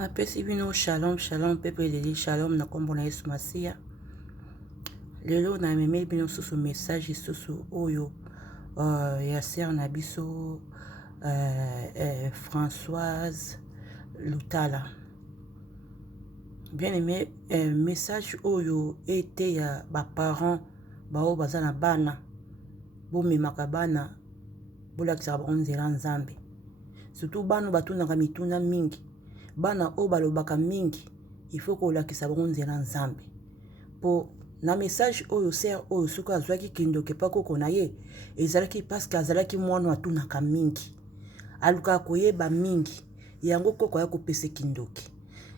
apesi bino shalom shalom peuple eleli shalom na kombo na yesu masiya. Lelo na memeli bino susu message susu oyo ya sere na biso Françoise Lutala. Bien aimé, message oyo ete ya ba parents bao baza na bana bomemaka bana bolakisaka bango nzela nzambe, surtout bana batunaka mituna mingi, bana o balobaka mingi, il faut kolakisa bango nzela nzambe. Po na message oyo sere oyo suka azwaki kindoke pa koko na ye ezalaki paske azalaki mwana atunaka mingi, alukaka koyeba mingi, yango koko ya kopesa kindoke.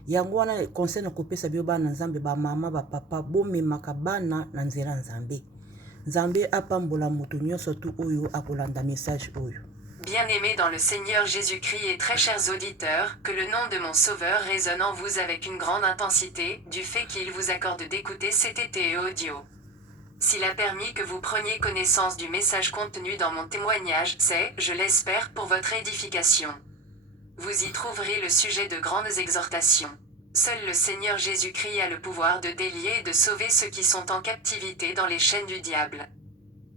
Yango wana conseil na kopesa bio bana nzambe, ba mama ba papa bomemaka bana na nzela nzambe. Nzambe apambola moto nyonso tu oyo akolanda message oyo. Bien-aimés dans le Seigneur Jésus-Christ et très chers auditeurs, que le nom de mon Sauveur résonne en vous avec une grande intensité, du fait qu'il vous accorde d'écouter cet été audio. S'il a permis que vous preniez connaissance du message contenu dans mon témoignage, c'est, je l'espère, pour votre édification. Vous y trouverez le sujet de grandes exhortations. Seul le Seigneur Jésus-Christ a le pouvoir de délier et de sauver ceux qui sont en captivité dans les chaînes du diable.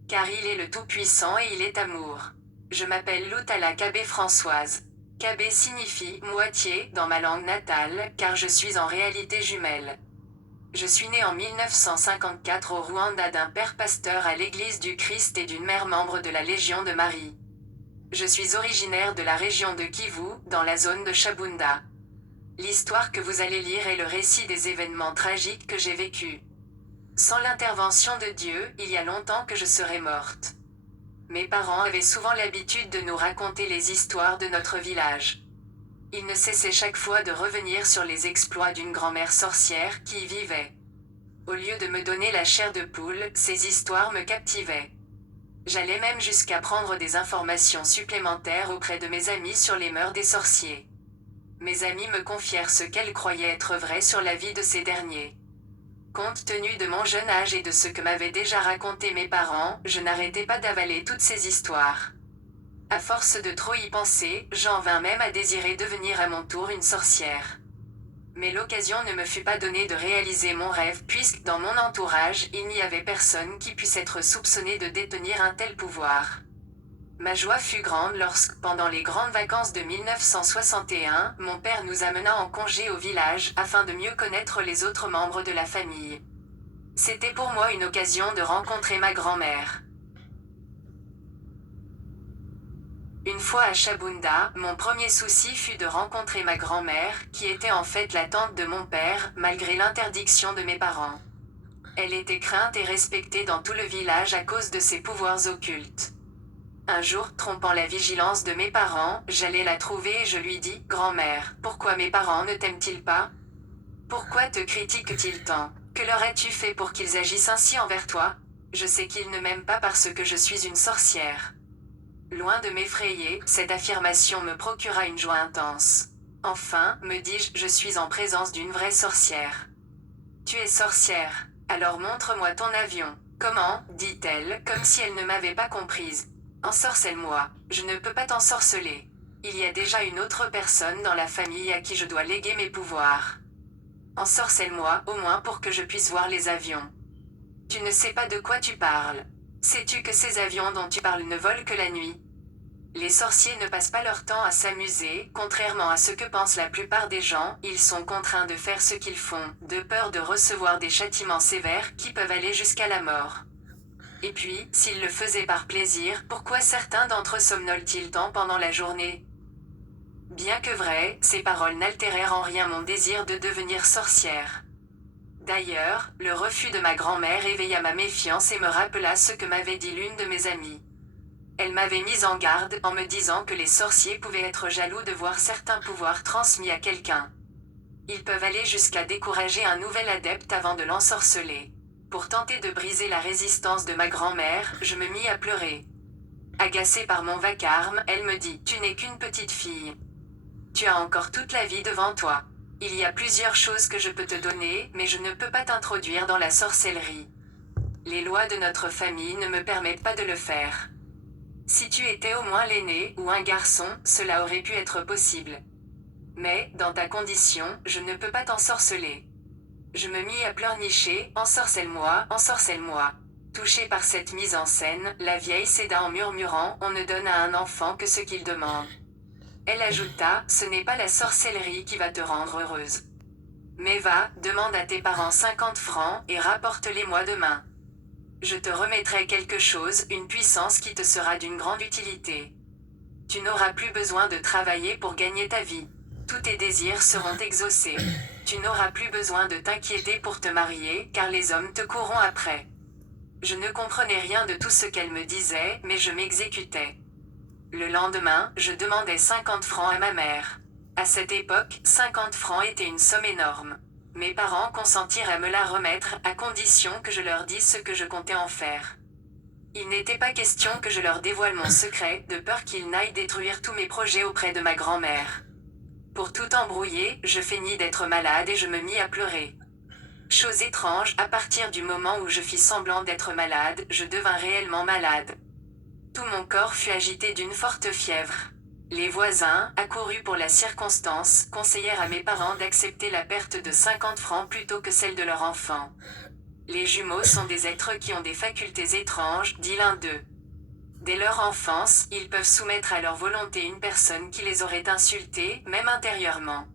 Car il est le Tout-Puissant et il est amour. Je m'appelle Lutala Kabé Françoise. Kabé signifie « moitié » dans ma langue natale, car je suis en réalité jumelle. Je suis née en 1954 au Rwanda d'un père pasteur à l'Église du Christ et d'une mère membre de la Légion de Marie. Je suis originaire de la région de Kivu, dans la zone de Shabunda. L'histoire que vous allez lire est le récit des événements tragiques que j'ai vécus. Sans l'intervention de Dieu, il y a longtemps que je serais morte. Mes parents avaient souvent l'habitude de nous raconter les histoires de notre village. Ils ne cessaient chaque fois de revenir sur les exploits d'une grand-mère sorcière qui y vivait. Au lieu de me donner la chair de poule, ces histoires me captivaient. J'allais même jusqu'à prendre des informations supplémentaires auprès de mes amis sur les mœurs des sorciers. Mes amis me confièrent ce qu'elles croyaient être vrai sur la vie de ces derniers. Compte tenu de mon jeune âge et de ce que m'avaient déjà raconté mes parents, je n'arrêtais pas d'avaler toutes ces histoires. À force de trop y penser, j'en vins même à désirer devenir à mon tour une sorcière. Mais l'occasion ne me fut pas donnée de réaliser mon rêve puisque dans mon entourage, il n'y avait personne qui puisse être soupçonné de détenir un tel pouvoir. Ma joie fut grande lorsque, pendant les grandes vacances de 1961, mon père nous amena en congé au village afin de mieux connaître les autres membres de la famille. C'était pour moi une occasion de rencontrer ma grand-mère. Une fois à Shabunda, mon premier souci fut de rencontrer ma grand-mère, qui était en fait la tante de mon père, malgré l'interdiction de mes parents. Elle était crainte et respectée dans tout le village à cause de ses pouvoirs occultes. Un jour, trompant la vigilance de mes parents, j'allais la trouver et je lui dis « Grand-mère, pourquoi mes parents ne t'aiment-ils pas? Pourquoi te critiquent-ils tant? Que leur as-tu fait pour qu'ils agissent ainsi envers toi? Je sais qu'ils ne m'aiment pas parce que je suis une sorcière. » Loin de m'effrayer, cette affirmation me procura une joie intense. Enfin, me dis-je, je suis en présence d'une vraie sorcière. Tu es sorcière. Alors montre-moi ton avion. Comment? Dit-elle, comme si elle ne m'avait pas comprise. Ensorcelle-moi. Je ne peux pas t'ensorceler. Il y a déjà une autre personne dans la famille à qui je dois léguer mes pouvoirs. Ensorcelle-moi, au moins pour que je puisse voir les avions. Tu ne sais pas de quoi tu parles. Sais-tu que ces avions dont tu parles ne volent que la nuit? Les sorciers ne passent pas leur temps à s'amuser, contrairement à ce que pensent la plupart des gens, ils sont contraints de faire ce qu'ils font, de peur de recevoir des châtiments sévères qui peuvent aller jusqu'à la mort. Et puis, s'ils le faisaient par plaisir, pourquoi certains d'entre eux somnolent-ils tant pendant la journée? Bien que vrai, ces paroles n'altérèrent en rien mon désir de devenir sorcière. D'ailleurs, le refus de ma grand-mère éveilla ma méfiance et me rappela ce que m'avait dit l'une de mes amies. Elle m'avait mise en garde en me disant que les sorciers pouvaient être jaloux de voir certains pouvoirs transmis à quelqu'un. Ils peuvent aller jusqu'à décourager un nouvel adepte avant de l'ensorceler. Pour tenter de briser la résistance de ma grand-mère, je me mis à pleurer. Agacée par mon vacarme, elle me dit « Tu n'es qu'une petite fille. Tu as encore toute la vie devant toi. Il y a plusieurs choses que je peux te donner, mais je ne peux pas t'introduire dans la sorcellerie. Les lois de notre famille ne me permettent pas de le faire. Si tu étais au moins l'aîné ou un garçon, cela aurait pu être possible. Mais, dans ta condition, je ne peux pas t'ensorceler. Je me mis à pleurnicher, ensorcelle-moi, ensorcelle-moi. Touchée par cette mise en scène, la vieille céda en murmurant, on ne donne à un enfant que ce qu'il demande. Elle ajouta, ce n'est pas la sorcellerie qui va te rendre heureuse. Mais va, demande à tes parents 50 francs, et rapporte-les-moi demain. Je te remettrai quelque chose, une puissance qui te sera d'une grande utilité. Tu n'auras plus besoin de travailler pour gagner ta vie. Tous tes désirs seront exaucés. Tu n'auras plus besoin de t'inquiéter pour te marier, car les hommes te courront après. Je ne comprenais rien de tout ce qu'elle me disait, mais je m'exécutais. Le lendemain, je demandai 50 francs à ma mère. À cette époque, 50 francs était une somme énorme. Mes parents consentirent à me la remettre, à condition que je leur dise ce que je comptais en faire. Il n'était pas question que je leur dévoile mon secret, de peur qu'ils n'aillent détruire tous mes projets auprès de ma grand-mère. Pour tout embrouiller, je feignis d'être malade et je me mis à pleurer. Chose étrange, à partir du moment où je fis semblant d'être malade, je devins réellement malade. Tout mon corps fut agité d'une forte fièvre. Les voisins, accourus pour la circonstance, conseillèrent à mes parents d'accepter la perte de 50 francs plutôt que celle de leur enfant. Les jumeaux sont des êtres qui ont des facultés étranges, dit l'un d'eux. Dès leur enfance, ils peuvent soumettre à leur volonté une personne qui les aurait insultés, même intérieurement.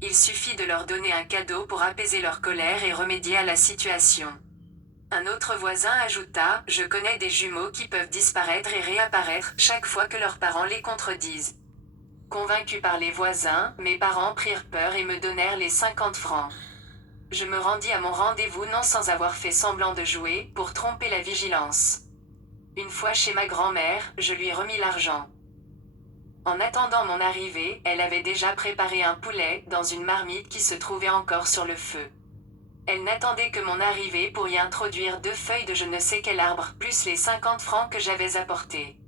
Il suffit de leur donner un cadeau pour apaiser leur colère et remédier à la situation. Un autre voisin ajouta, je connais des jumeaux qui peuvent disparaître et réapparaître chaque fois que leurs parents les contredisent. Convaincus par les voisins, mes parents prirent peur et me donnèrent les 50 francs. Je me rendis à mon rendez-vous non sans avoir fait semblant de jouer, pour tromper la vigilance. Une fois chez ma grand-mère, je lui remis l'argent. En attendant mon arrivée, elle avait déjà préparé un poulet, dans une marmite qui se trouvait encore sur le feu. Elle n'attendait que mon arrivée pour y introduire 2 feuilles de je ne sais quel arbre, plus les 50 francs que j'avais apportés.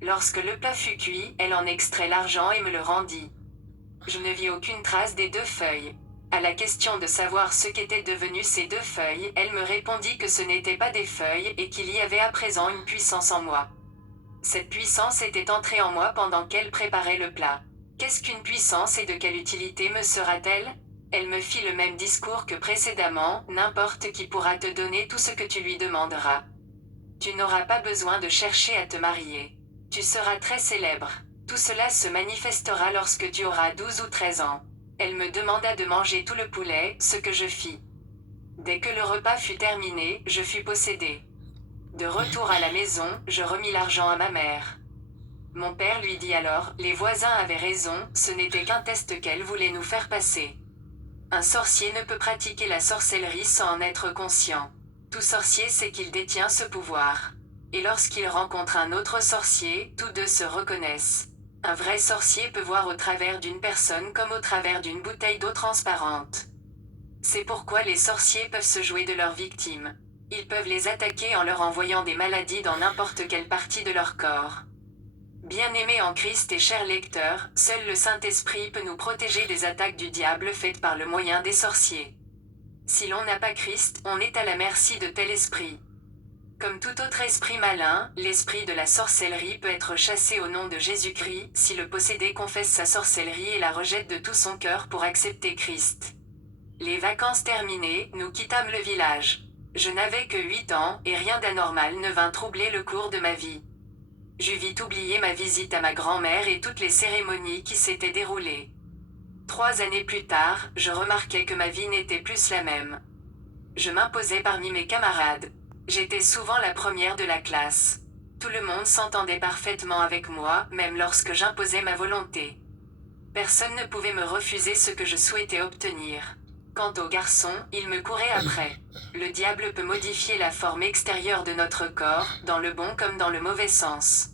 Lorsque le plat fut cuit, elle en extrait l'argent et me le rendit. Je ne vis aucune trace des 2 feuilles. À la question de savoir ce qu'étaient devenues ces 2 feuilles, elle me répondit que ce n'étaient pas des feuilles et qu'il y avait à présent une puissance en moi. Cette puissance était entrée en moi pendant qu'elle préparait le plat. Qu'est-ce qu'une puissance et de quelle utilité me sera-t-elle ? Elle me fit le même discours que précédemment, n'importe qui pourra te donner tout ce que tu lui demanderas. Tu n'auras pas besoin de chercher à te marier. Tu seras très célèbre. Tout cela se manifestera lorsque tu auras 12 ou 13 ans. Elle me demanda de manger tout le poulet, ce que je fis. Dès que le repas fut terminé, je fus possédé. De retour à la maison, je remis l'argent à ma mère. Mon père lui dit alors, les voisins avaient raison, ce n'était qu'un test qu'elle voulait nous faire passer. Un sorcier ne peut pratiquer la sorcellerie sans en être conscient. Tout sorcier sait qu'il détient ce pouvoir. Et lorsqu'il rencontre un autre sorcier, tous deux se reconnaissent. Un vrai sorcier peut voir au travers d'une personne comme au travers d'une bouteille d'eau transparente. C'est pourquoi les sorciers peuvent se jouer de leurs victimes. Ils peuvent les attaquer en leur envoyant des maladies dans n'importe quelle partie de leur corps. Bien-aimés en Christ et chers lecteurs, seul le Saint-Esprit peut nous protéger des attaques du diable faites par le moyen des sorciers. Si l'on n'a pas Christ, on est à la merci de tel esprit. Comme tout autre esprit malin, l'esprit de la sorcellerie peut être chassé au nom de Jésus-Christ, si le possédé confesse sa sorcellerie et la rejette de tout son cœur pour accepter Christ. Les vacances terminées, nous quittâmes le village. Je n'avais que 8 ans, et rien d'anormal ne vint troubler le cours de ma vie. J'eus vite oublié ma visite à ma grand-mère et toutes les cérémonies qui s'étaient déroulées. 3 années plus tard, je remarquai que ma vie n'était plus la même. Je m'imposais parmi mes camarades. J'étais souvent la première de la classe. Tout le monde s'entendait parfaitement avec moi, même lorsque j'imposais ma volonté. Personne ne pouvait me refuser ce que je souhaitais obtenir. Quant aux garçons, ils me couraient après. Le diable peut modifier la forme extérieure de notre corps, dans le bon comme dans le mauvais sens.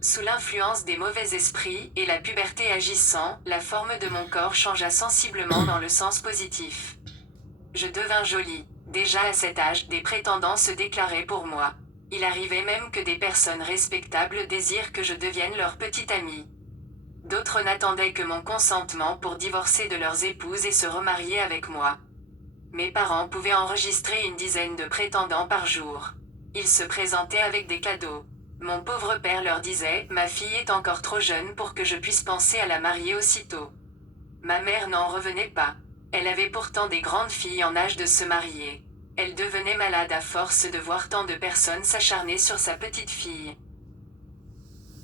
Sous l'influence des mauvais esprits, et la puberté agissant, la forme de mon corps changea sensiblement dans le sens positif. Je devins jolie. Déjà à cet âge, des prétendants se déclaraient pour moi. Il arrivait même que des personnes respectables désirent que je devienne leur petite amie. D'autres n'attendaient que mon consentement pour divorcer de leurs épouses et se remarier avec moi. Mes parents pouvaient enregistrer une dizaine de prétendants par jour. Ils se présentaient avec des cadeaux. Mon pauvre père leur disait, ma fille est encore trop jeune pour que je puisse penser à la marier aussitôt. Ma mère n'en revenait pas. Elle avait pourtant des grandes filles en âge de se marier. Elle devenait malade à force de voir tant de personnes s'acharner sur sa petite fille.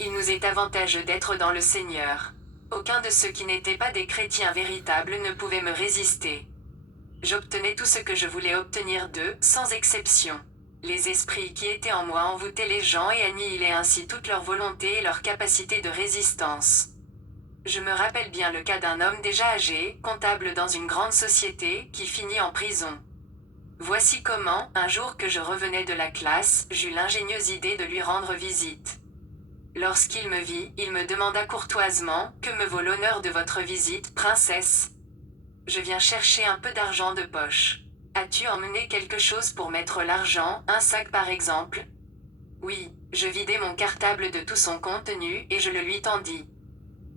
Il nous est avantageux d'être dans le Seigneur. Aucun de ceux qui n'étaient pas des chrétiens véritables ne pouvait me résister. J'obtenais tout ce que je voulais obtenir d'eux, sans exception. Les esprits qui étaient en moi envoûtaient les gens et annihilaient ainsi toute leur volonté et leur capacité de résistance. Je me rappelle bien le cas d'un homme déjà âgé, comptable dans une grande société, qui finit en prison. Voici comment, un jour que je revenais de la classe, j'eus l'ingénieuse idée de lui rendre visite. Lorsqu'il me vit, il me demanda courtoisement, « Que me vaut l'honneur de votre visite, princesse ? » « Je viens chercher un peu d'argent de poche. As-tu emmené quelque chose pour mettre l'argent, un sac par exemple ? » Oui, je vidai mon cartable de tout son contenu et je le lui tendis.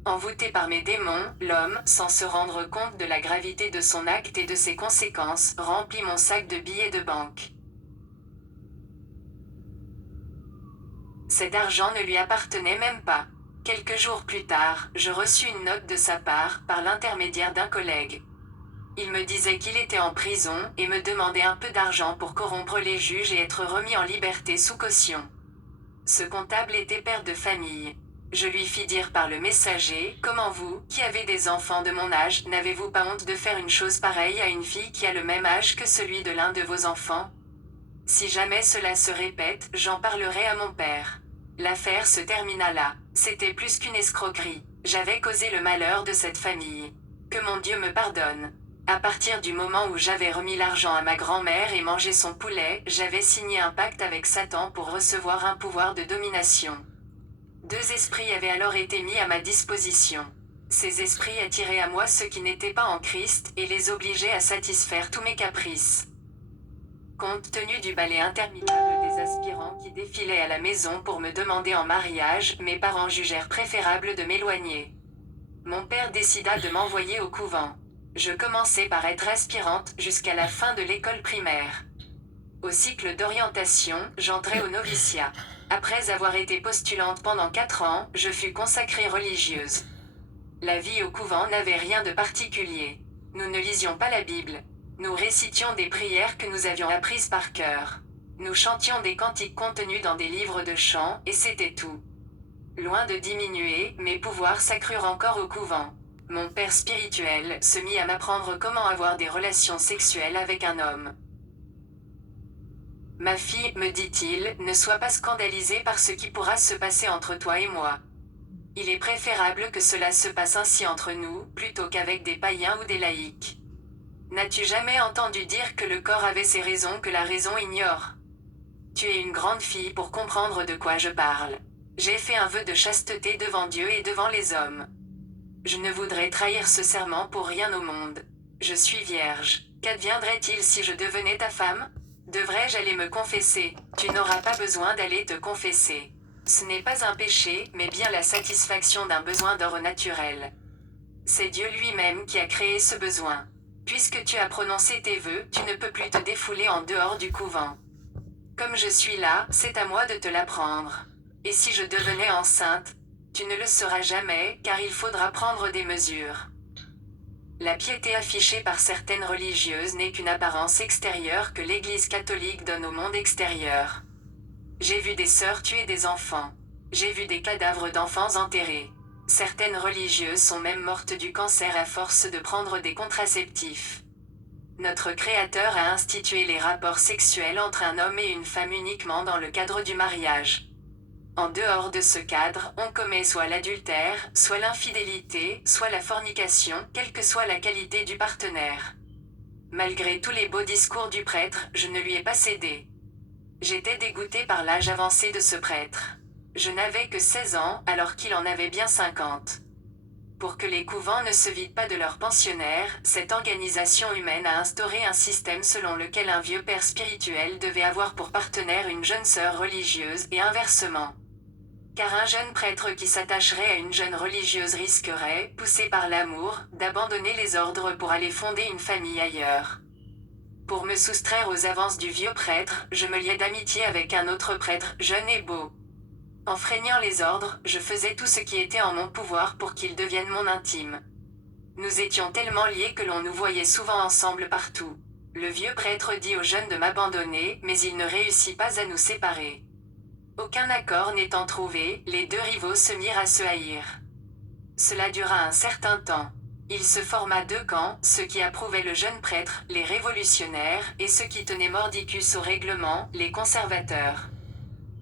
Envoûté par mes démons, l'homme, sans se rendre compte de la gravité de son acte et de ses conséquences, remplit mon sac de billets de banque. Cet argent ne lui appartenait même pas. Quelques jours plus tard, je reçus une note de sa part, par l'intermédiaire d'un collègue. Il me disait qu'il était en prison, et me demandait un peu d'argent pour corrompre les juges et être remis en liberté sous caution. Ce comptable était père de famille. Je lui fis dire par le messager, « Comment vous, qui avez des enfants de mon âge, n'avez-vous pas honte de faire une chose pareille à une fille qui a le même âge que celui de l'un de vos enfants ? Si jamais cela se répète, j'en parlerai à mon père. » L'affaire se termina là. C'était plus qu'une escroquerie. J'avais causé le malheur de cette famille. Que mon Dieu me pardonne. À partir du moment où j'avais remis l'argent à ma grand-mère et mangé son poulet, j'avais signé un pacte avec Satan pour recevoir un pouvoir de domination. 2 esprits avaient alors été mis à ma disposition. Ces esprits attiraient à moi ceux qui n'étaient pas en Christ et les obligeaient à satisfaire tous mes caprices. Compte tenu du balai interminable des aspirants qui défilaient à la maison pour me demander en mariage, mes parents jugèrent préférable de m'éloigner. Mon père décida de m'envoyer au couvent. Je commençai par être aspirante jusqu'à la fin de l'école primaire. Au cycle d'orientation, j'entrai au noviciat. Après avoir été postulante pendant 4 ans, je fus consacrée religieuse. La vie au couvent n'avait rien de particulier. Nous ne lisions pas la Bible. Nous récitions des prières que nous avions apprises par cœur. Nous chantions des cantiques contenus dans des livres de chants, et c'était tout. Loin de diminuer, mes pouvoirs s'accrurent encore au couvent. Mon père spirituel se mit à m'apprendre comment avoir des relations sexuelles avec un homme. Ma fille, me dit-il, ne sois pas scandalisée par ce qui pourra se passer entre toi et moi. Il est préférable que cela se passe ainsi entre nous, plutôt qu'avec des païens ou des laïcs. N'as-tu jamais entendu dire que le corps avait ses raisons que la raison ignore ? Tu es une grande fille pour comprendre de quoi je parle. J'ai fait un vœu de chasteté devant Dieu et devant les hommes. Je ne voudrais trahir ce serment pour rien au monde. Je suis vierge. Qu'adviendrait-il si je devenais ta femme ? Devrais-je aller me confesser ? Tu n'auras pas besoin d'aller te confesser. Ce n'est pas un péché, mais bien la satisfaction d'un besoin d'ordre naturel. C'est Dieu lui-même qui a créé ce besoin. Puisque tu as prononcé tes vœux, tu ne peux plus te défouler en dehors du couvent. Comme je suis là, c'est à moi de te l'apprendre. Et si je devenais enceinte ? Tu ne le sauras jamais, car il faudra prendre des mesures. La piété affichée par certaines religieuses n'est qu'une apparence extérieure que l'Église catholique donne au monde extérieur. J'ai vu des sœurs tuer des enfants. J'ai vu des cadavres d'enfants enterrés. Certaines religieuses sont même mortes du cancer à force de prendre des contraceptifs. Notre Créateur a institué les rapports sexuels entre un homme et une femme uniquement dans le cadre du mariage. En dehors de ce cadre, on commet soit l'adultère, soit l'infidélité, soit la fornication, quelle que soit la qualité du partenaire. Malgré tous les beaux discours du prêtre, je ne lui ai pas cédé. J'étais dégoûtée par l'âge avancé de ce prêtre. Je n'avais que 16 ans, alors qu'il en avait bien 50. Pour que les couvents ne se vident pas de leurs pensionnaires, cette organisation humaine a instauré un système selon lequel un vieux père spirituel devait avoir pour partenaire une jeune sœur religieuse, et inversement. Car un jeune prêtre qui s'attacherait à une jeune religieuse risquerait, poussé par l'amour, d'abandonner les ordres pour aller fonder une famille ailleurs. Pour me soustraire aux avances du vieux prêtre, je me liai d'amitié avec un autre prêtre, jeune et beau. En freignant les ordres, je faisais tout ce qui était en mon pouvoir pour qu'il devienne mon intime. Nous étions tellement liés que l'on nous voyait souvent ensemble partout. Le vieux prêtre dit aux jeunes de m'abandonner, mais il ne réussit pas à nous séparer. Aucun accord n'étant trouvé, les deux rivaux se mirent à se haïr. Cela dura un certain temps. Il se forma deux camps, ceux qui approuvaient le jeune prêtre, les révolutionnaires, et ceux qui tenaient mordicus au règlement, les conservateurs.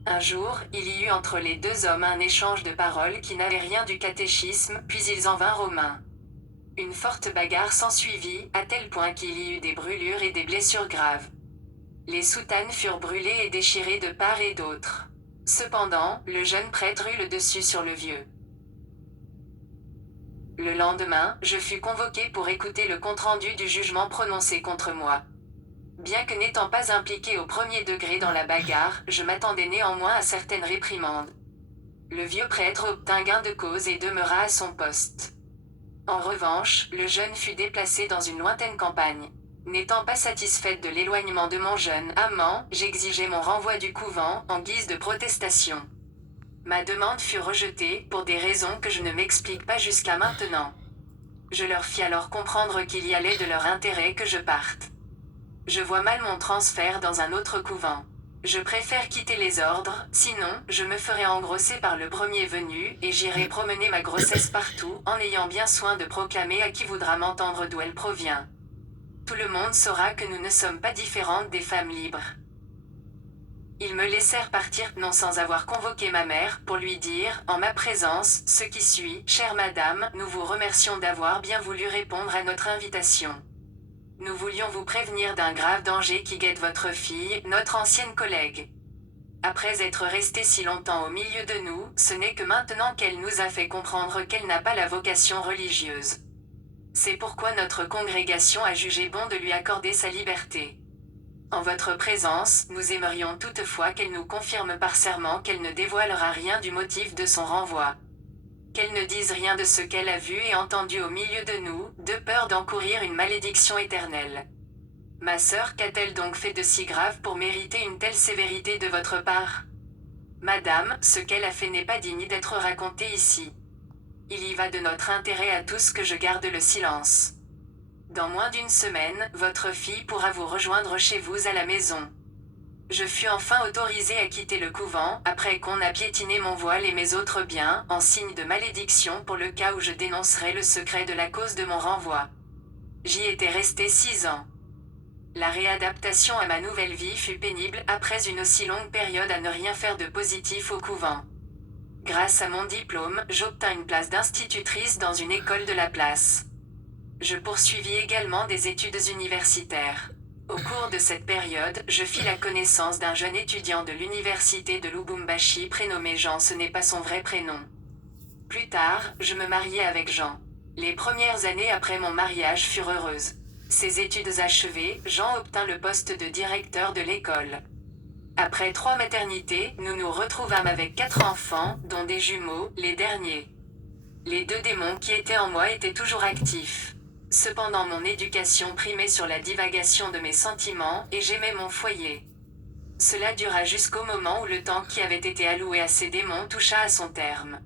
Un jour, il y eut entre les deux hommes un échange de paroles qui n'avait rien du catéchisme, puis ils en vinrent aux mains. Une forte bagarre s'ensuivit, à tel point qu'il y eut des brûlures et des blessures graves. Les soutanes furent brûlées et déchirées de part et d'autre. Cependant, le jeune prêtre eut le dessus sur le vieux. Le lendemain, je fus convoqué pour écouter le compte-rendu du jugement prononcé contre moi. Bien que n'étant pas impliqué au premier degré dans la bagarre, je m'attendais néanmoins à certaines réprimandes. Le vieux prêtre obtint gain de cause et demeura à son poste. En revanche, le jeune fut déplacé dans une lointaine campagne. N'étant pas satisfaite de l'éloignement de mon jeune amant, j'exigeai mon renvoi du couvent, en guise de protestation. Ma demande fut rejetée, pour des raisons que je ne m'explique pas jusqu'à maintenant. Je leur fis alors comprendre qu'il y allait de leur intérêt que je parte. Je vois mal mon transfert dans un autre couvent. Je préfère quitter les ordres, sinon, je me ferai engrosser par le premier venu, et j'irai promener ma grossesse partout, en ayant bien soin de proclamer à qui voudra m'entendre d'où elle provient. Tout le monde saura que nous ne sommes pas différentes des femmes libres. Ils me laissèrent partir, non sans avoir convoqué ma mère, pour lui dire, en ma présence, ce qui suit. Chère madame, nous vous remercions d'avoir bien voulu répondre à notre invitation. Nous voulions vous prévenir d'un grave danger qui guette votre fille, notre ancienne collègue. Après être restée si longtemps au milieu de nous, ce n'est que maintenant qu'elle nous a fait comprendre qu'elle n'a pas la vocation religieuse. C'est pourquoi notre congrégation a jugé bon de lui accorder sa liberté. En votre présence, nous aimerions toutefois qu'elle nous confirme par serment qu'elle ne dévoilera rien du motif de son renvoi. Qu'elle ne dise rien de ce qu'elle a vu et entendu au milieu de nous, de peur d'encourir une malédiction éternelle. Ma sœur qu'a-t-elle donc fait de si grave pour mériter une telle sévérité de votre part? Madame, ce qu'elle a fait n'est pas digne d'être raconté ici. Il y va de notre intérêt à tous que je garde le silence. Dans moins d'une semaine, votre fille pourra vous rejoindre chez vous à la maison. Je fus enfin autorisée à quitter le couvent, après qu'on a piétiné mon voile et mes autres biens, en signe de malédiction pour le cas où je dénoncerais le secret de la cause de mon renvoi. J'y étais restée 6 ans. La réadaptation à ma nouvelle vie fut pénible, après une aussi longue période à ne rien faire de positif au couvent. Grâce à mon diplôme, j'obtins une place d'institutrice dans une école de la place. Je poursuivis également des études universitaires. Au cours de cette période, je fis la connaissance d'un jeune étudiant de l'université de Lubumbashi prénommé Jean, ce n'est pas son vrai prénom. Plus tard, je me mariai avec Jean. Les premières années après mon mariage furent heureuses. Ses études achevées, Jean obtint le poste de directeur de l'école. Après 3 maternités, nous nous retrouvâmes avec 4 enfants, dont des jumeaux, les derniers. Les 2 démons qui étaient en moi étaient toujours actifs. Cependant mon éducation primait sur la divagation de mes sentiments, et j'aimais mon foyer. Cela dura jusqu'au moment où le temps qui avait été alloué à ces démons toucha à son terme.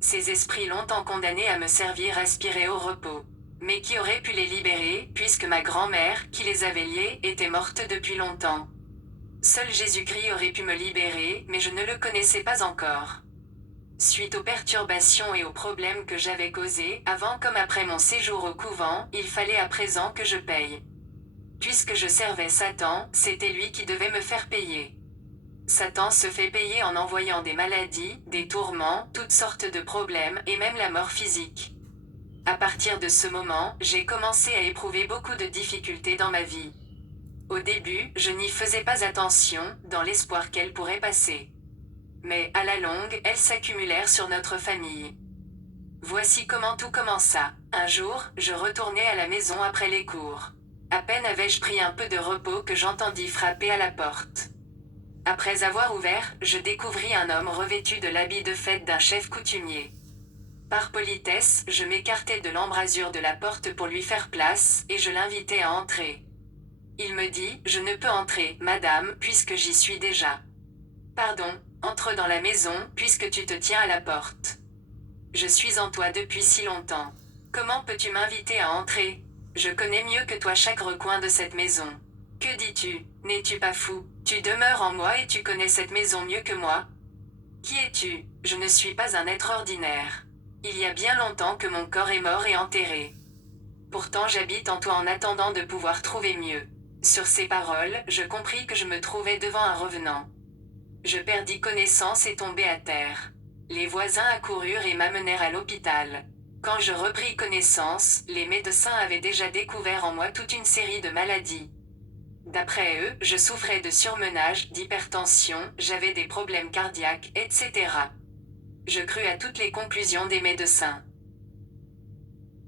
Ces esprits longtemps condamnés à me servir aspiraient au repos. Mais qui aurait pu les libérer, puisque ma grand-mère, qui les avait liés, était morte depuis longtemps. Seul Jésus-Christ aurait pu me libérer, mais je ne le connaissais pas encore. Suite aux perturbations et aux problèmes que j'avais causés, avant comme après mon séjour au couvent, il fallait à présent que je paye. Puisque je servais Satan, c'était lui qui devait me faire payer. Satan se fait payer en envoyant des maladies, des tourments, toutes sortes de problèmes, et même la mort physique. À partir de ce moment, j'ai commencé à éprouver beaucoup de difficultés dans ma vie. Au début, je n'y faisais pas attention, dans l'espoir qu'elles pourraient passer. Mais, à la longue, elles s'accumulèrent sur notre famille. Voici comment tout commença. Un jour, je retournai à la maison après les cours. À peine avais-je pris un peu de repos que j'entendis frapper à la porte. Après avoir ouvert, je découvris un homme revêtu de l'habit de fête d'un chef coutumier. Par politesse, je m'écartai de l'embrasure de la porte pour lui faire place, et je l'invitai à entrer. Il me dit, « Je ne peux entrer, madame, puisque j'y suis déjà. » « Pardon, entre dans la maison, puisque tu te tiens à la porte. Je suis en toi depuis si longtemps. Comment peux-tu m'inviter à entrer? Je connais mieux que toi chaque recoin de cette maison. Que dis-tu? N'es-tu pas fou? Tu demeures en moi et tu connais cette maison mieux que moi? Qui es-tu? Je ne suis pas un être ordinaire. Il y a bien longtemps que mon corps est mort et enterré. Pourtant j'habite en toi en attendant de pouvoir trouver mieux. Sur ces paroles, je compris que je me trouvais devant un revenant. Je perdis connaissance et tombai à terre. Les voisins accoururent et m'amenèrent à l'hôpital. Quand je repris connaissance, les médecins avaient déjà découvert en moi toute une série de maladies. D'après eux, je souffrais de surmenage, d'hypertension, j'avais des problèmes cardiaques, etc. Je crus à toutes les conclusions des médecins.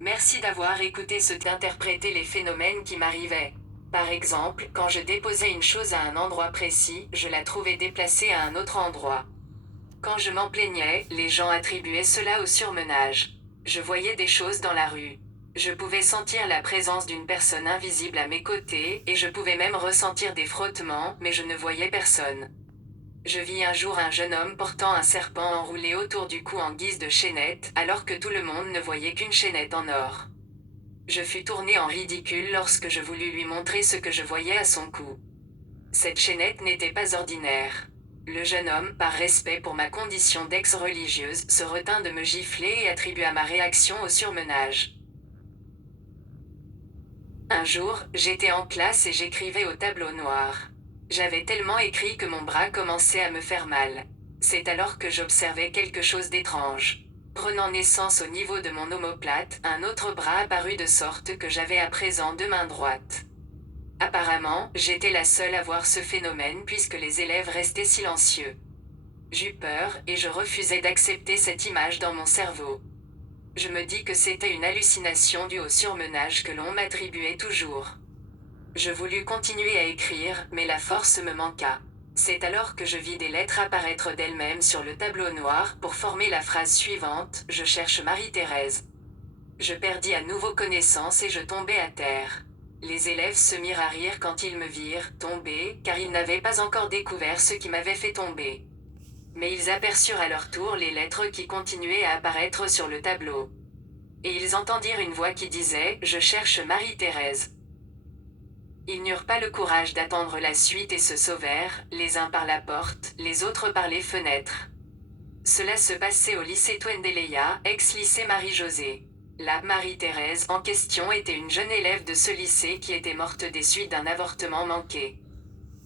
Merci d'avoir écouté ce d'interpréter les phénomènes qui m'arrivaient. Par exemple, quand je déposais une chose à un endroit précis, je la trouvais déplacée à un autre endroit. Quand je m'en plaignais, les gens attribuaient cela au surmenage. Je voyais des choses dans la rue. Je pouvais sentir la présence d'une personne invisible à mes côtés, et je pouvais même ressentir des frottements, mais je ne voyais personne. Je vis un jour un jeune homme portant un serpent enroulé autour du cou en guise de chaînette, alors que tout le monde ne voyait qu'une chaînette en or. Je fus tourné en ridicule lorsque je voulus lui montrer ce que je voyais à son cou. Cette chaînette n'était pas ordinaire. Le jeune homme, par respect pour ma condition d'ex-religieuse, se retint de me gifler et attribua ma réaction au surmenage. Un jour, j'étais en classe et j'écrivais au tableau noir. J'avais tellement écrit que mon bras commençait à me faire mal. C'est alors que j'observais quelque chose d'étrange. Prenant naissance au niveau de mon omoplate, un autre bras apparut de sorte que j'avais à présent deux mains droites. Apparemment, j'étais la seule à voir ce phénomène puisque les élèves restaient silencieux. J'eus peur et je refusais d'accepter cette image dans mon cerveau. Je me dis que c'était une hallucination due au surmenage que l'on m'attribuait toujours. Je voulus continuer à écrire, mais la force me manqua. C'est alors que je vis des lettres apparaître d'elles-mêmes sur le tableau noir pour former la phrase suivante: Je cherche Marie-Thérèse. Je perdis à nouveau connaissance et je tombai à terre. Les élèves se mirent à rire quand ils me virent tomber, car ils n'avaient pas encore découvert ce qui m'avait fait tomber. Mais ils aperçurent à leur tour les lettres qui continuaient à apparaître sur le tableau. Et ils entendirent une voix qui disait: Je cherche Marie-Thérèse. Ils n'eurent pas le courage d'attendre la suite et se sauvèrent, les uns par la porte, les autres par les fenêtres. Cela se passait au lycée Twendelea, ex-lycée Marie-Josée. La Marie-Thérèse en question était une jeune élève de ce lycée qui était morte des suites d'un avortement manqué.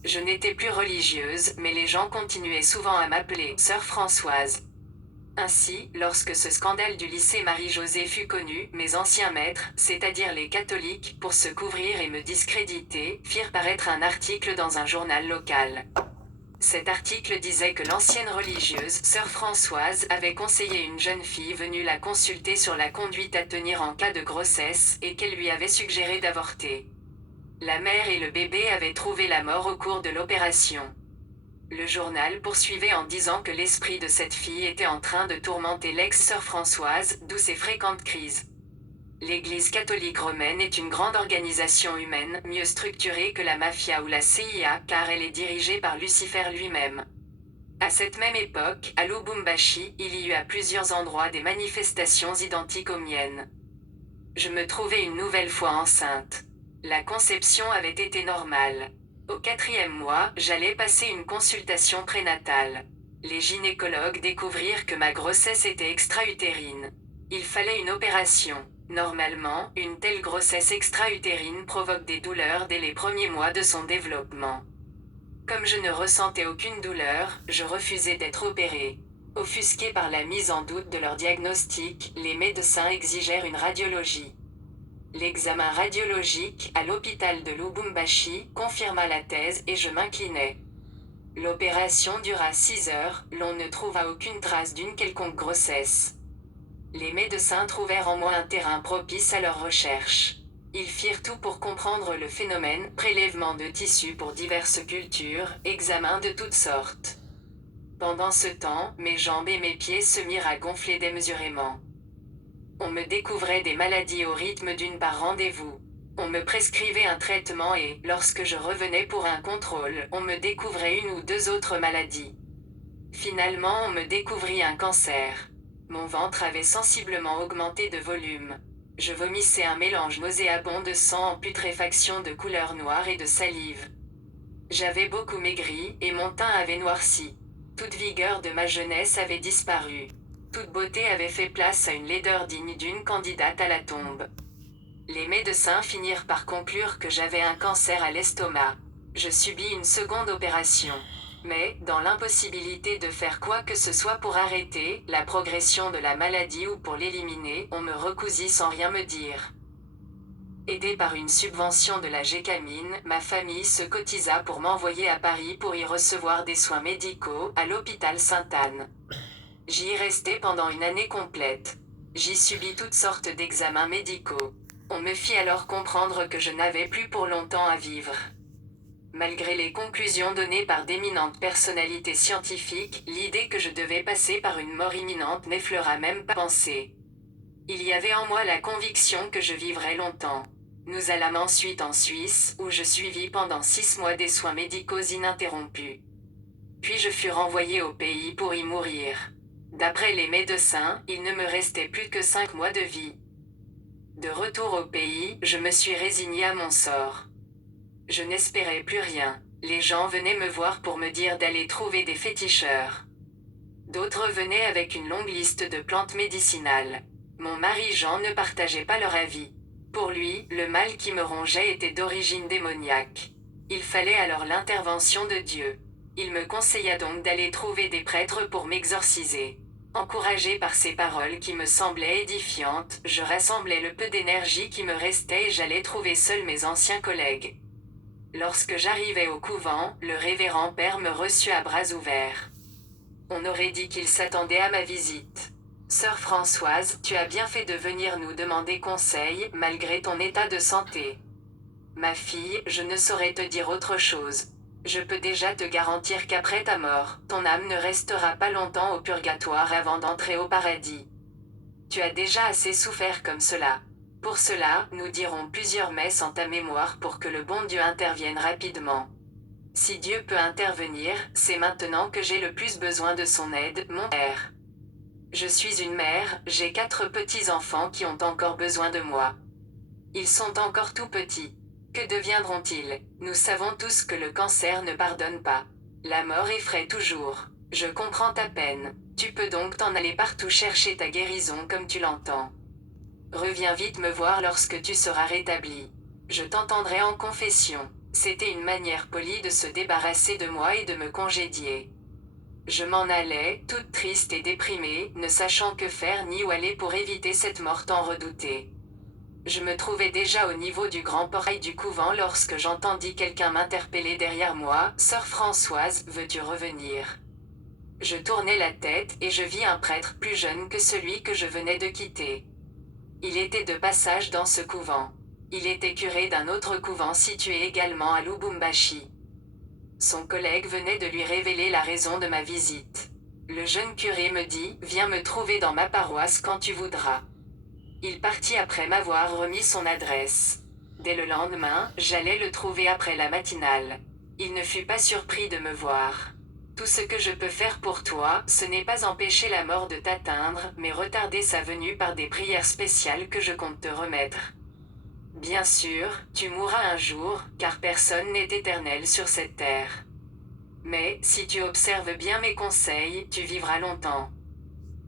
Je n'étais plus religieuse, mais les gens continuaient souvent à m'appeler Sœur Françoise. Ainsi, lorsque ce scandale du lycée Marie-Josée fut connu, mes anciens maîtres, c'est-à-dire les catholiques, pour se couvrir et me discréditer, firent paraître un article dans un journal local. Cet article disait que l'ancienne religieuse, Sœur Françoise, avait conseillé une jeune fille venue la consulter sur la conduite à tenir en cas de grossesse, et qu'elle lui avait suggéré d'avorter. La mère et le bébé avaient trouvé la mort au cours de l'opération. Le journal poursuivait en disant que l'esprit de cette fille était en train de tourmenter l'ex-sœur Françoise, d'où ses fréquentes crises. L'Église catholique romaine est une grande organisation humaine, mieux structurée que la mafia ou la CIA, car elle est dirigée par Lucifer lui-même. À cette même époque, à Lubumbashi, il y eut à plusieurs endroits des manifestations identiques aux miennes. Je me trouvais une nouvelle fois enceinte. La conception avait été normale. Au 4e mois, j'allais passer une consultation prénatale. Les gynécologues découvrirent que ma grossesse était extra-utérine. Il fallait une opération. Normalement, une telle grossesse extra-utérine provoque des douleurs dès les premiers mois de son développement. Comme je ne ressentais aucune douleur, je refusais d'être opérée. Offusqués par la mise en doute de leur diagnostic, les médecins exigèrent une radiologie. L'examen radiologique, à l'hôpital de Lubumbashi, confirma la thèse et je m'inclinai. L'opération dura 6 heures, l'on ne trouva aucune trace d'une quelconque grossesse. Les médecins trouvèrent en moi un terrain propice à leurs recherches. Ils firent tout pour comprendre le phénomène, prélèvement de tissus pour diverses cultures, examens de toutes sortes. Pendant ce temps, mes jambes et mes pieds se mirent à gonfler démesurément. On me découvrait des maladies au rythme d'une par rendez-vous. On me prescrivait un traitement et, lorsque je revenais pour un contrôle, on me découvrait une ou deux autres maladies. Finalement, on me découvrit un cancer. Mon ventre avait sensiblement augmenté de volume. Je vomissais un mélange nauséabond de sang en putréfaction de couleur noire et de salive. J'avais beaucoup maigri, et mon teint avait noirci. Toute vigueur de ma jeunesse avait disparu. Toute beauté avait fait place à une laideur digne d'une candidate à la tombe. Les médecins finirent par conclure que j'avais un cancer à l'estomac. Je subis une seconde opération. Mais, dans l'impossibilité de faire quoi que ce soit pour arrêter la progression de la maladie ou pour l'éliminer, on me recousit sans rien me dire. Aidé par une subvention de la Gécamine, ma famille se cotisa pour m'envoyer à Paris pour y recevoir des soins médicaux, à l'hôpital Sainte-Anne. J'y y restai pendant une année complète. J'y subis toutes sortes d'examens médicaux. On me fit alors comprendre que je n'avais plus pour longtemps à vivre. Malgré les conclusions données par d'éminentes personnalités scientifiques, l'idée que je devais passer par une mort imminente n'effleura même pas pensée. Il y avait en moi la conviction que je vivrais longtemps. Nous allâmes ensuite en Suisse, où je suivis pendant 6 mois des soins médicaux ininterrompus. Puis je fus renvoyé au pays pour y mourir. D'après les médecins, il ne me restait plus que 5 mois de vie. De retour au pays, je me suis résigné à mon sort. Je n'espérais plus rien. Les gens venaient me voir pour me dire d'aller trouver des féticheurs. D'autres venaient avec une longue liste de plantes médicinales. Mon mari Jean ne partageait pas leur avis. Pour lui, le mal qui me rongeait était d'origine démoniaque. Il fallait alors l'intervention de Dieu. Il me conseilla donc d'aller trouver des prêtres pour m'exorciser. Encouragé par ces paroles qui me semblaient édifiantes, je rassemblai le peu d'énergie qui me restait et j'allais trouver seul mes anciens collègues. Lorsque j'arrivai au couvent, le révérend père me reçut à bras ouverts. On aurait dit qu'il s'attendait à ma visite. Sœur Françoise, tu as bien fait de venir nous demander conseil, malgré ton état de santé. Ma fille, je ne saurais te dire autre chose. Je peux déjà te garantir qu'après ta mort, ton âme ne restera pas longtemps au purgatoire avant d'entrer au paradis. Tu as déjà assez souffert comme cela. Pour cela, nous dirons plusieurs messes en ta mémoire pour que le bon Dieu intervienne rapidement. Si Dieu peut intervenir, c'est maintenant que j'ai le plus besoin de son aide, mon père. Je suis une mère, j'ai 4 petits-enfants qui ont encore besoin de moi. Ils sont encore tout petits. Que deviendront-ils? Nous savons tous que le cancer ne pardonne pas. La mort effraie toujours. Je comprends ta peine. Tu peux donc t'en aller partout chercher ta guérison comme tu l'entends. Reviens vite me voir lorsque tu seras rétabli. Je t'entendrai en confession. C'était une manière polie de se débarrasser de moi et de me congédier. Je m'en allais, toute triste et déprimée, ne sachant que faire ni où aller pour éviter cette mort tant redoutée. Je me trouvais déjà au niveau du grand portail du couvent lorsque j'entendis quelqu'un m'interpeller derrière moi. « Sœur Françoise, veux-tu revenir ?» Je tournai la tête et je vis un prêtre plus jeune que celui que je venais de quitter. Il était de passage dans ce couvent. Il était curé d'un autre couvent situé également à Lubumbashi. Son collègue venait de lui révéler la raison de ma visite. Le jeune curé me dit « Viens me trouver dans ma paroisse quand tu voudras ». Il partit après m'avoir remis son adresse. Dès le lendemain, j'allais le trouver après la matinale. Il ne fut pas surpris de me voir. Tout ce que je peux faire pour toi, ce n'est pas empêcher la mort de t'atteindre, mais retarder sa venue par des prières spéciales que je compte te remettre. Bien sûr, tu mourras un jour, car personne n'est éternel sur cette terre. Mais, si tu observes bien mes conseils, tu vivras longtemps.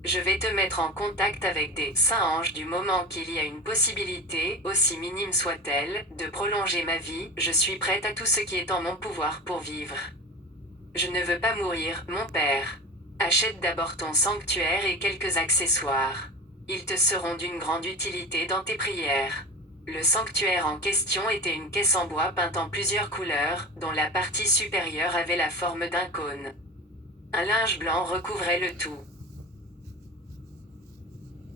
Je vais te mettre en contact avec des saints anges du moment qu'il y a une possibilité, aussi minime soit-elle, de prolonger ma vie. Je suis prête à tout ce qui est en mon pouvoir pour vivre. Je ne veux pas mourir, mon père. Achète d'abord ton sanctuaire et quelques accessoires. Ils te seront d'une grande utilité dans tes prières. Le sanctuaire en question était une caisse en bois peinte en plusieurs couleurs, dont la partie supérieure avait la forme d'un cône. Un linge blanc recouvrait le tout.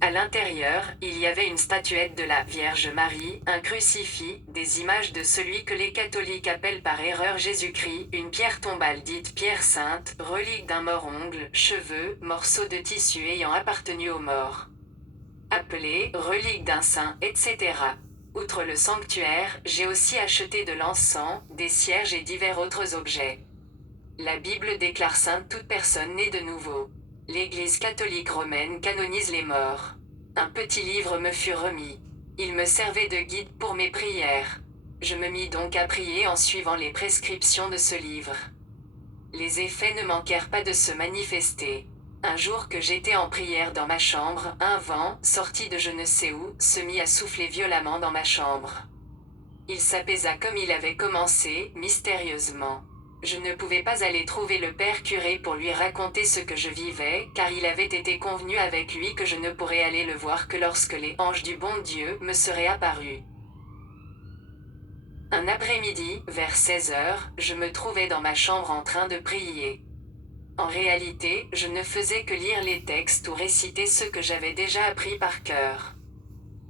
À l'intérieur, il y avait une statuette de la Vierge Marie, un crucifix, des images de celui que les catholiques appellent par erreur Jésus-Christ, une pierre tombale dite pierre sainte, relique d'un mort-ongle, cheveux, morceaux de tissu ayant appartenu aux morts. Appelée relique d'un saint, etc. Outre le sanctuaire, j'ai aussi acheté de l'encens, des cierges et divers autres objets. La Bible déclare sainte toute personne née de nouveau. L'Église catholique romaine canonise les morts. Un petit livre me fut remis. Il me servait de guide pour mes prières. Je me mis donc à prier en suivant les prescriptions de ce livre. Les effets ne manquèrent pas de se manifester. Un jour que j'étais en prière dans ma chambre, un vent, sorti de je ne sais où, se mit à souffler violemment dans ma chambre. Il s'apaisa comme il avait commencé, mystérieusement. Je ne pouvais pas aller trouver le père curé pour lui raconter ce que je vivais, car il avait été convenu avec lui que je ne pourrais aller le voir que lorsque les anges du bon Dieu me seraient apparus. Un après-midi, vers 16 heures, je me trouvais dans ma chambre en train de prier. En réalité, je ne faisais que lire les textes ou réciter ceux que j'avais déjà appris par cœur.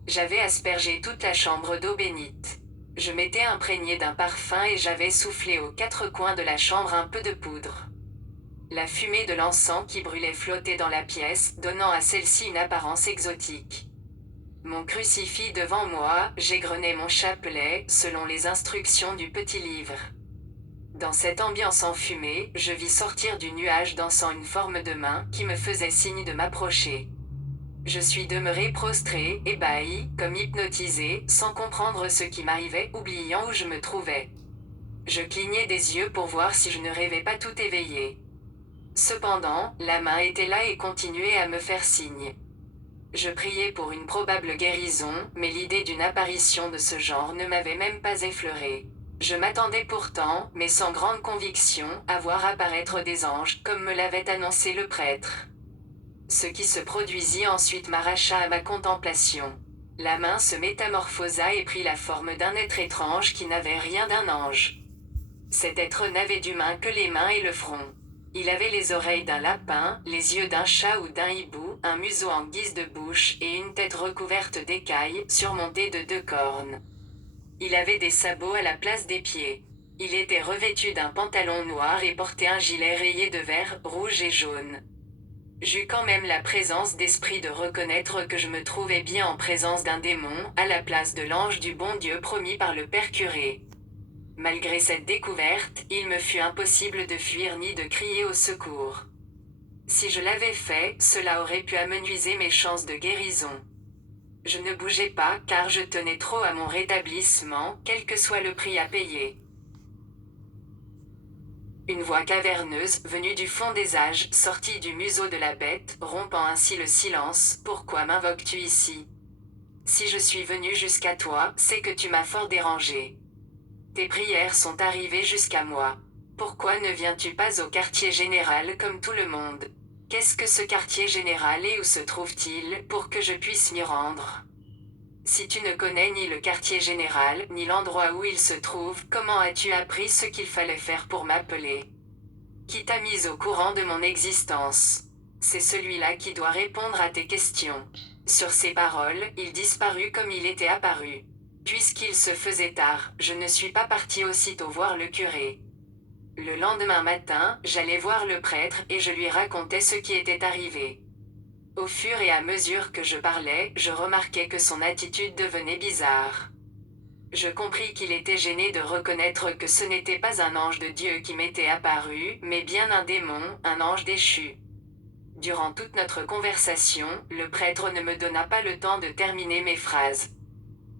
J'avais aspergé toute la chambre d'eau bénite. Je m'étais imprégné d'un parfum et j'avais soufflé aux quatre coins de la chambre un peu de poudre. La fumée de l'encens qui brûlait flottait dans la pièce, donnant à celle-ci une apparence exotique. Mon crucifix devant moi, j'égrenais mon chapelet, selon les instructions du petit livre. Dans cette ambiance enfumée, je vis sortir du nuage d'encens une forme de main qui me faisait signe de m'approcher. Je suis demeuré prostré, ébahi, comme hypnotisé, sans comprendre ce qui m'arrivait, oubliant où je me trouvais. Je clignais des yeux pour voir si je ne rêvais pas tout éveillé. Cependant, la main était là et continuait à me faire signe. Je priais pour une probable guérison, mais l'idée d'une apparition de ce genre ne m'avait même pas effleuré. Je m'attendais pourtant, mais sans grande conviction, à voir apparaître des anges, comme me l'avait annoncé le prêtre. Ce qui se produisit ensuite m'arracha à ma contemplation. La main se métamorphosa et prit la forme d'un être étrange qui n'avait rien d'un ange. Cet être n'avait d'humain que les mains et le front. Il avait les oreilles d'un lapin, les yeux d'un chat ou d'un hibou, un museau en guise de bouche et une tête recouverte d'écailles, surmontée de 2 cornes. Il avait des sabots à la place des pieds. Il était revêtu d'un pantalon noir et portait un gilet rayé de vert, rouge et jaune. J'eus quand même la présence d'esprit de reconnaître que je me trouvais bien en présence d'un démon, à la place de l'ange du bon Dieu promis par le père curé. Malgré cette découverte, il me fut impossible de fuir ni de crier au secours. Si je l'avais fait, cela aurait pu amenuiser mes chances de guérison. Je ne bougeais pas, car je tenais trop à mon rétablissement, quel que soit le prix à payer. Une voix caverneuse, venue du fond des âges, sortit du museau de la bête, rompant ainsi le silence. « Pourquoi m'invoques-tu ici ? Si je suis venu jusqu'à toi, c'est que tu m'as fort dérangé. Tes prières sont arrivées jusqu'à moi. Pourquoi ne viens-tu pas au quartier général comme tout le monde ? Qu'est-ce que ce quartier général et où se trouve-t-il, pour que je puisse m'y rendre ? Si tu ne connais ni le quartier général, ni l'endroit où il se trouve, comment as-tu appris ce qu'il fallait faire pour m'appeler ? Qui t'a mis au courant de mon existence ? C'est celui-là qui doit répondre à tes questions. » Sur ces paroles, il disparut comme il était apparu. Puisqu'il se faisait tard, je ne suis pas parti aussitôt voir le curé. Le lendemain matin, j'allai voir le prêtre et je lui racontai ce qui était arrivé. Au fur et à mesure que je parlais, je remarquai que son attitude devenait bizarre. Je compris qu'il était gêné de reconnaître que ce n'était pas un ange de Dieu qui m'était apparu, mais bien un démon, un ange déchu. Durant toute notre conversation, le prêtre ne me donna pas le temps de terminer mes phrases.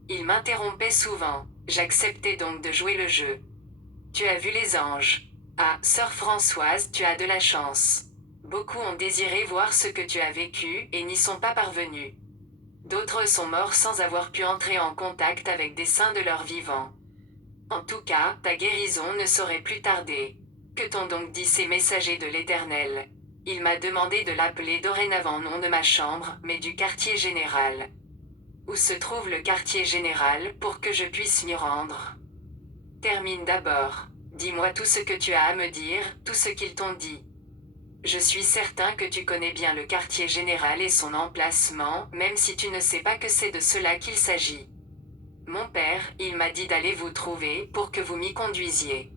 Il m'interrompait souvent. J'acceptais donc de jouer le jeu. « Tu as vu les anges ? Ah, sœur Françoise, tu as de la chance. Beaucoup ont désiré voir ce que tu as vécu et n'y sont pas parvenus. D'autres sont morts sans avoir pu entrer en contact avec des saints de leur vivant. En tout cas, ta guérison ne saurait plus tarder. Que t'ont donc dit ces messagers de l'Éternel ? Il m'a demandé de l'appeler dorénavant non de ma chambre, mais du quartier général. Où se trouve le quartier général, pour que je puisse m'y rendre ? Termine d'abord. Dis-moi tout ce que tu as à me dire, tout ce qu'ils t'ont dit. Je suis certain que tu connais bien le quartier général et son emplacement, même si tu ne sais pas que c'est de cela qu'il s'agit. Mon père, il m'a dit d'aller vous trouver, pour que vous m'y conduisiez.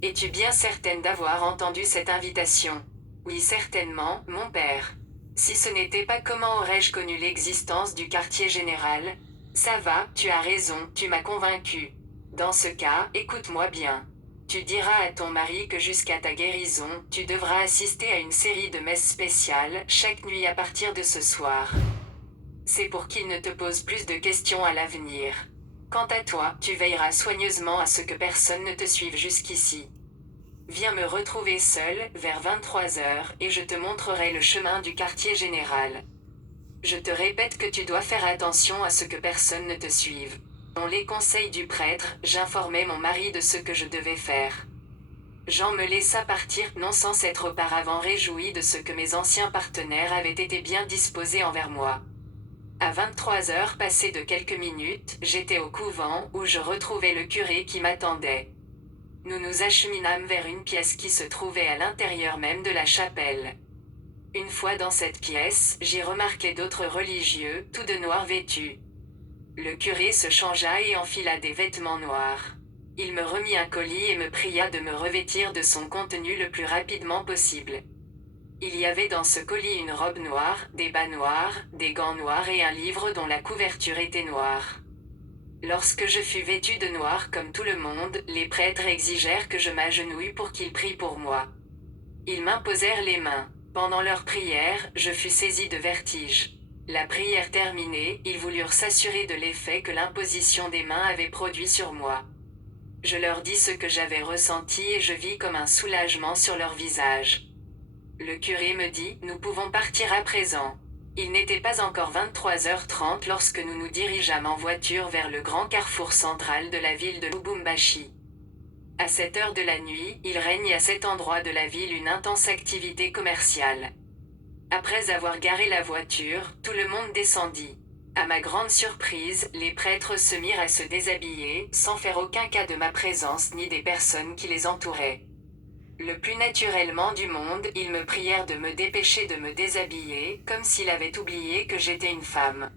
Es-tu bien certaine d'avoir entendu cette invitation ? Oui, certainement, mon père. Si ce n'était pas, comment aurais-je connu l'existence du quartier général ? Ça va, tu as raison, tu m'as convaincu. Dans ce cas, écoute-moi bien. Tu diras à ton mari que jusqu'à ta guérison, tu devras assister à une série de messes spéciales, chaque nuit à partir de ce soir. C'est pour qu'il ne te pose plus de questions à l'avenir. Quant à toi, tu veilleras soigneusement à ce que personne ne te suive jusqu'ici. Viens me retrouver seul, vers 23 heures, et je te montrerai le chemin du quartier général. Je te répète que tu dois faire attention à ce que personne ne te suive. Selon les conseils du prêtre, j'informai mon mari de ce que je devais faire. Jean me laissa partir, non sans s'être auparavant réjoui de ce que mes anciens partenaires avaient été bien disposés envers moi. À 23 heures passées de quelques minutes, j'étais au couvent, où je retrouvai le curé qui m'attendait. Nous nous acheminâmes vers une pièce qui se trouvait à l'intérieur même de la chapelle. Une fois dans cette pièce, j'y remarquai d'autres religieux, tous de noir vêtus. Le curé se changea et enfila des vêtements noirs. Il me remit un colis et me pria de me revêtir de son contenu le plus rapidement possible. Il y avait dans ce colis une robe noire, des bas noirs, des gants noirs et un livre dont la couverture était noire. Lorsque je fus vêtu de noir comme tout le monde, les prêtres exigèrent que je m'agenouille pour qu'ils prient pour moi. Ils m'imposèrent les mains. Pendant leur prière, je fus saisi de vertige. La prière terminée, ils voulurent s'assurer de l'effet que l'imposition des mains avait produit sur moi. Je leur dis ce que j'avais ressenti et je vis comme un soulagement sur leur visage. Le curé me dit, nous pouvons partir à présent. Il n'était pas encore 23h30 lorsque nous nous dirigeâmes en voiture vers le grand carrefour central de la ville de Lubumbashi. À cette heure de la nuit, il règne à cet endroit de la ville une intense activité commerciale. Après avoir garé la voiture, tout le monde descendit. À ma grande surprise, les prêtres se mirent à se déshabiller, sans faire aucun cas de ma présence ni des personnes qui les entouraient. Le plus naturellement du monde, ils me prièrent de me dépêcher de me déshabiller, comme s'ils avaient oublié que j'étais une femme.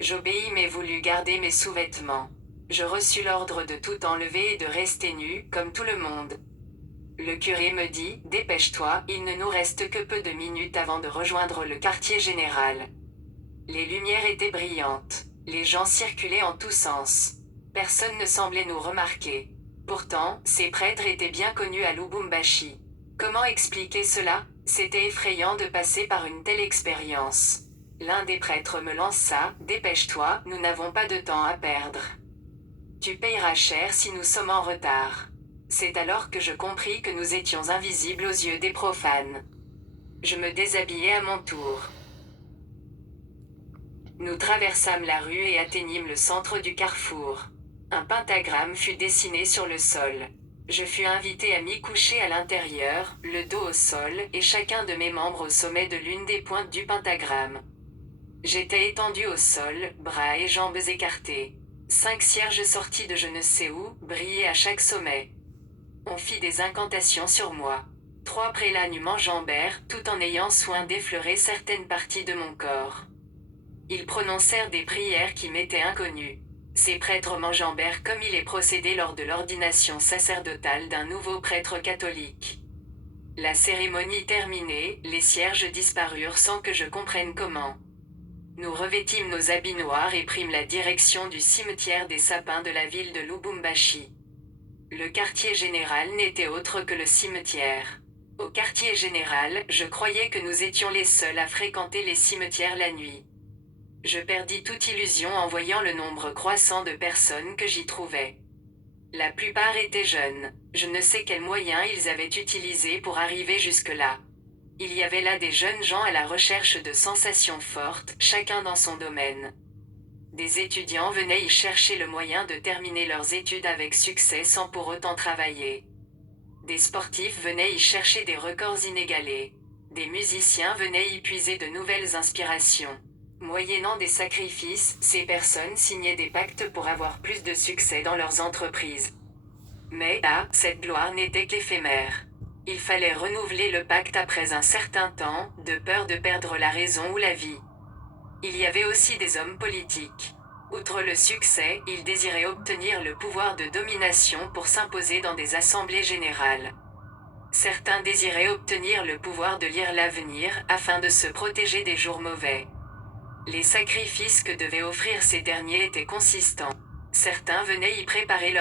J'obéis mais voulus garder mes sous-vêtements. Je reçus l'ordre de tout enlever et de rester nu, comme tout le monde. Le curé me dit, dépêche-toi, il ne nous reste que peu de minutes avant de rejoindre le quartier général. Les lumières étaient brillantes. Les gens circulaient en tous sens. Personne ne semblait nous remarquer. Pourtant, ces prêtres étaient bien connus à Lubumbashi. Comment expliquer cela? C'était effrayant de passer par une telle expérience. L'un des prêtres me lança, dépêche-toi, nous n'avons pas de temps à perdre. Tu payeras cher si nous sommes en retard. C'est alors que je compris que nous étions invisibles aux yeux des profanes. Je me déshabillai à mon tour. Nous traversâmes la rue et atteignîmes le centre du carrefour. Un pentagramme fut dessiné sur le sol. Je fus invité à m'y coucher à l'intérieur, le dos au sol, et chacun de mes membres au sommet de l'une des pointes du pentagramme. J'étais étendu au sol, bras et jambes écartés. 5 cierges sortis de je ne sais où, brillaient à chaque sommet. On fit des incantations sur moi. 3 prélats m'enjambèrent, tout en ayant soin d'effleurer certaines parties de mon corps. Ils prononcèrent des prières qui m'étaient inconnues. Ces prêtres m'enjambèrent comme il est procédé lors de l'ordination sacerdotale d'un nouveau prêtre catholique. La cérémonie terminée, les cierges disparurent sans que je comprenne comment. Nous revêtîmes nos habits noirs et prîmes la direction du cimetière des sapins de la ville de Lubumbashi. Le quartier général n'était autre que le cimetière. Au quartier général, je croyais que nous étions les seuls à fréquenter les cimetières la nuit. Je perdis toute illusion en voyant le nombre croissant de personnes que j'y trouvais. La plupart étaient jeunes. Je ne sais quels moyens ils avaient utilisés pour arriver jusque-là. Il y avait là des jeunes gens à la recherche de sensations fortes, chacun dans son domaine. Des étudiants venaient y chercher le moyen de terminer leurs études avec succès sans pour autant travailler. Des sportifs venaient y chercher des records inégalés. Des musiciens venaient y puiser de nouvelles inspirations. Moyennant des sacrifices, ces personnes signaient des pactes pour avoir plus de succès dans leurs entreprises. Mais, cette gloire n'était qu'éphémère. Il fallait renouveler le pacte après un certain temps, de peur de perdre la raison ou la vie. Il y avait aussi des hommes politiques. Outre le succès, ils désiraient obtenir le pouvoir de domination pour s'imposer dans des assemblées générales. Certains désiraient obtenir le pouvoir de lire l'avenir, afin de se protéger des jours mauvais. Les sacrifices que devaient offrir ces derniers étaient consistants. Certains venaient y préparer leur